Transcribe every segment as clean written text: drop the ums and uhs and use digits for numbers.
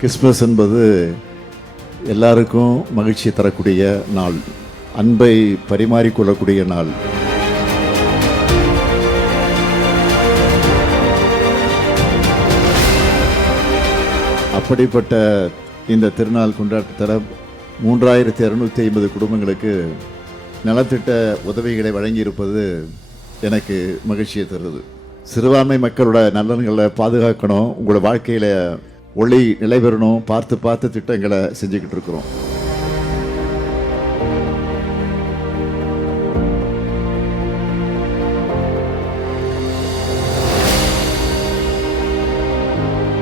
Christmas என்பது எல்லாருக்கும் மகிழ்ச்சி தரக்கூடிய நாள், அன்பை பரிமாறிக்கொள்ளக்கூடிய நாள். அப்படிப்பட்ட இந்த திருநாள் கொண்டாட்டத்தில் 3250 குடும்பங்களுக்கு நலத்திட்ட உதவிகளை வழங்கியிருப்பது எனக்கு மகிழ்ச்சியை தருது. சிறுபான்மை மக்களோட நலன்களை பாதுகாக்கணும், உங்களோட வாழ்க்கையில் ஒளி நிலை பெறணும், பார்த்து திட்டங்களை செஞ்சுக்கிட்டு இருக்கிறோம்.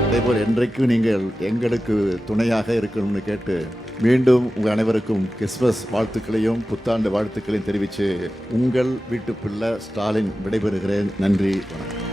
அதேபோல் என்றைக்கும் நீங்கள் எங்களுக்கு துணையாக இருக்கணும்னு கேட்டு மீண்டும் உங்கள் அனைவருக்கும் கிறிஸ்மஸ் வாழ்த்துக்களையும் புத்தாண்டு வாழ்த்துக்களையும் தெரிவித்து உங்கள் வீட்டு பிள்ளை ஸ்டாலின் விடைபெறுகிறேன். நன்றி, வணக்கம்.